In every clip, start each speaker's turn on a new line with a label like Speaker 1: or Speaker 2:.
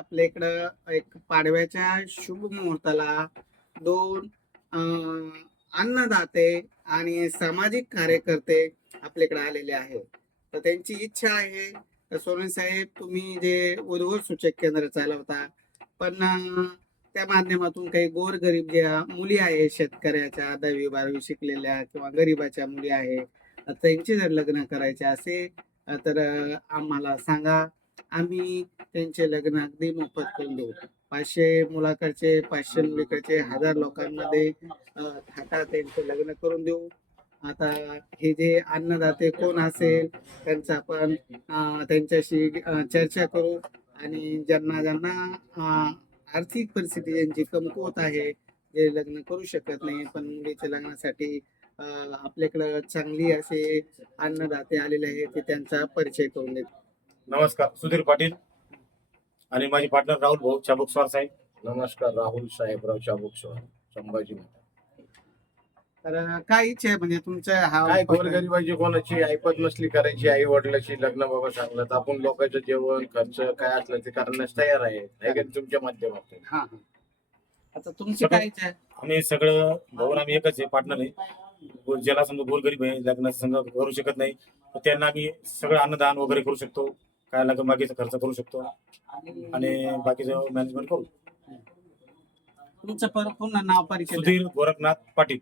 Speaker 1: आपल्या इकडं एक पाडव्याच्या शुभ मुहूर्ताला दोन अन्नदाते आणि सामाजिक कार्यकर्ते आपल्याकडे आलेले आहेत. तर त्यांची इच्छा आहे. तर साहेब तुम्ही जे उद्भव सूचक केंद्र चालवता पण त्या माध्यमातून काही गोरगरीब ज्या मुली आहे शेतकऱ्याच्या दहावी बारावी शिकलेल्या किंवा गरिबाच्या मुली आहे त्यांचे जर लग्न करायचे असे तर आम्हाला सांगा. आम्ही त्यांचे लग्न अगदी मोफत करून देऊ. पाचशे मुलाकडचे पाचशे मुलीकडचे हजार लोकांमध्ये थाटा त्यांचे लग्न करून देऊ. आता हे जे अन्नदाते कोण असेल त्यांचा आपण त्यांच्याशी चर्चा करू. आणि ज्यांना ज्यांना आर्थिक परिस्थिती ज्यांची कमकुवत आहे जे लग्न करू शकत नाही पण मुलीच्या लग्नासाठी आपल्याकडं चांगली असे अन्नदाते आलेले आहेत ते त्यांचा परिचय करून देत
Speaker 2: नमस्कार सुधीर पाटील आणि माझे पार्टनर राहुल भाऊ चाबुक स्वार साहेब.
Speaker 3: नमस्कार राहुल साहेबराव चाबुक संभाजी
Speaker 1: तर काय इच्छा आहे म्हणजे तुमच्या हा
Speaker 3: काय गोरगरिबाची कोणाची ऐपत नसली करायची आई वडिलाची लग्न बाबा सांगलं तर आपण लोकांचं जेवण खर्च काय असलं ते करण्यास तयार आहे का तुमच्या माध्यमातून.
Speaker 1: हा हा. आता तुमची काय इच्छा आहे?
Speaker 2: आम्ही सगळं भाऊ आम्ही एकच आहे पार्टनर आहे. गो- ज्याला समजा गोरगरीब आहे लग्नाचा संघ करू शकत नाही तर त्यांना आम्ही सगळं अन्नदान वगैरे करू शकतो. काय लागेल बाकीचा खर्च करू शकतो. आणि बाकीचं मॅनेजमेंट करू.
Speaker 1: तुमचं पर- पुन्हा नाव परिचय.
Speaker 2: सुधीर गोरखनाथ पाटील.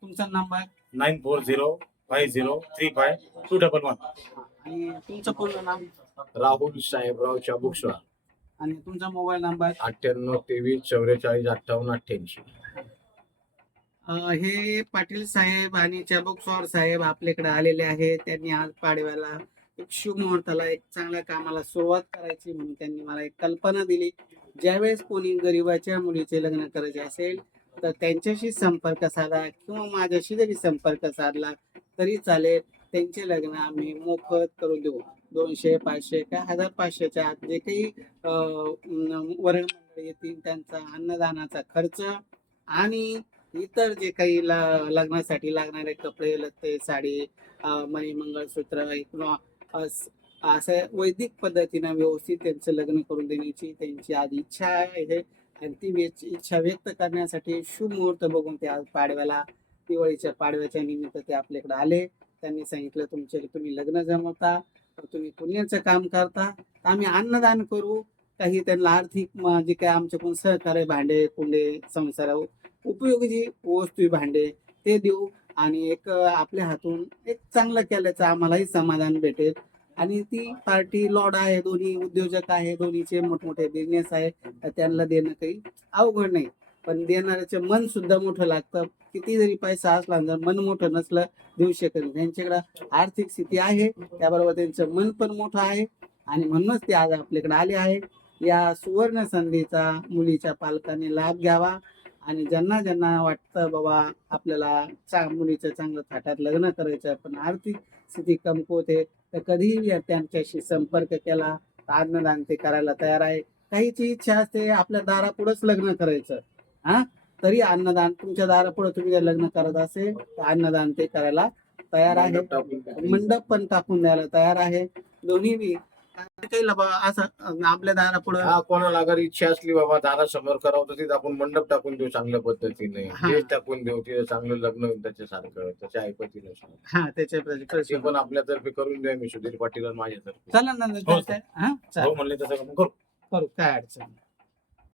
Speaker 1: तुमचा number
Speaker 2: nine four zero five zero three five two double one.
Speaker 1: आणि तुमचं पूर्ण नाव?
Speaker 3: राहुल साहेबराव चाबुक
Speaker 1: आणि तुमचा मोबाईल नंबर
Speaker 3: अठ्ठ्याण्णव तेवीस चौवेचाळीस अठ्ठावन्न अठ्ठ्याऐंशी.
Speaker 1: अं, हे पाटील साहेब आणि चाबुक स्वार साहेब आपल्याकडे आलेले आहेत. त्यांनी आज पाडव्याला एक शुभ मुहूर्ताला एक चांगल्या कामाला सुरुवात करायची म्हणून त्यांनी मला एक कल्पना दिली. ज्यावेळेस कोणी गरिबाच्या मुलीचे लग्न करायचे असेल तर त्यांच्याशी संपर्क साधा किंवा माझ्याशी जरी संपर्क साधला तरी चालेल. त्यांचे लग्न आम्ही मोफत करून देऊ. दोनशे पाचशे काय हजार पाचशेच्या आत जे काही अं, वरण येतील त्यांचा अन्नदानाचा खर्च आणि इतर जे काही लग्नासाठी लागणारे कपडे लत्ते साडी अं, मणी मंगळसूत्र किंवा अस- असं वैदिक पद्धतीनं व्यवस्थित त्यांचं लग्न करून देण्याची त्यांची आज इच्छा आहे आणि ती इच्छा व्यक्त करण्यासाठी शुभ मुहूर्त बघून ते आज पाडव्याला दिवाळीच्या पाडव्याच्या निमित्त ते आपल्याकडे आले. त्यांनी सांगितलं तुमचे तुम्ही लग्न जमवता तुम्ही पुण्याचं काम करता. तर आम्ही अन्नदान करू. काही त्यांना आर्थिक जे काय आमच्याकडून सहकार्य भांडे कुंडे संसार उपयोगी जी वस्तू भांडे ते देऊ. आणि एक आपल्या हातून एक चांगलं केल्याचं आम्हालाही समाधान भेटेल. आणि ती पार्टी लॉड आहे दोन्ही उद्योजक आहे दोन्हीचे मोठमोठे बिझनेस आहे तर त्यांना देणं काही अवघड नाही. पण देणाऱ्याचं मन सुद्धा मोठं लागतं. किती जरी पैसा असला जर मन मोठं नसलं देऊ शकत नाही. त्यांच्याकडं आर्थिक स्थिती आहे त्याबरोबर त्यांचं मन पण मोठं आहे. आणि म्हणूनच ते आज आपल्याकडे आले आहे. या सुवर्ण संधीचा मुलीच्या पालकांनी लाभ घ्यावा. आणि ज्यांना ज्यांना वाटतं बाबा आपल्याला चा मुलीचं चांगलं थाटात लग्न करायचं पण आर्थिक स्थिती कमकुवते तर कधीही त्यांच्याशी संपर्क केला तर अन्नदान ते करायला तयार आहे. काहीची इच्छा असते आपल्या दारापुढंच लग्न करायचं हा? तरी अन्नदान तुमच्या दारापुढं तुम्ही जर लग्न करत असेल तर अन्नदान ते करायला तयार आहे.
Speaker 3: मंडप
Speaker 1: पण टाकून द्यायला तयार आहे. दोन्ही काही असं आपल्या दारापुढं.
Speaker 3: हा कोणाला अगर इच्छा असली बाबा दारासमोर करावं तर तिथे आपण मंडप टाकून देऊ चांगल्या पद्धतीने.
Speaker 1: हा.
Speaker 3: स्टेज टाकून देऊ तिथे चांगलं लग्न होईल त्याच्यासारखं त्याच्या ऐपतीनं
Speaker 1: हा त्याच्या
Speaker 3: ते पण आपल्यातर्फे करून द्या मी सुधीर पाटील आणि माझ्यातर्फे
Speaker 1: चला ना
Speaker 2: हो.
Speaker 1: हा चालेल
Speaker 2: म्हणले तसं आपण करू.
Speaker 1: करू काय अडचण नाही.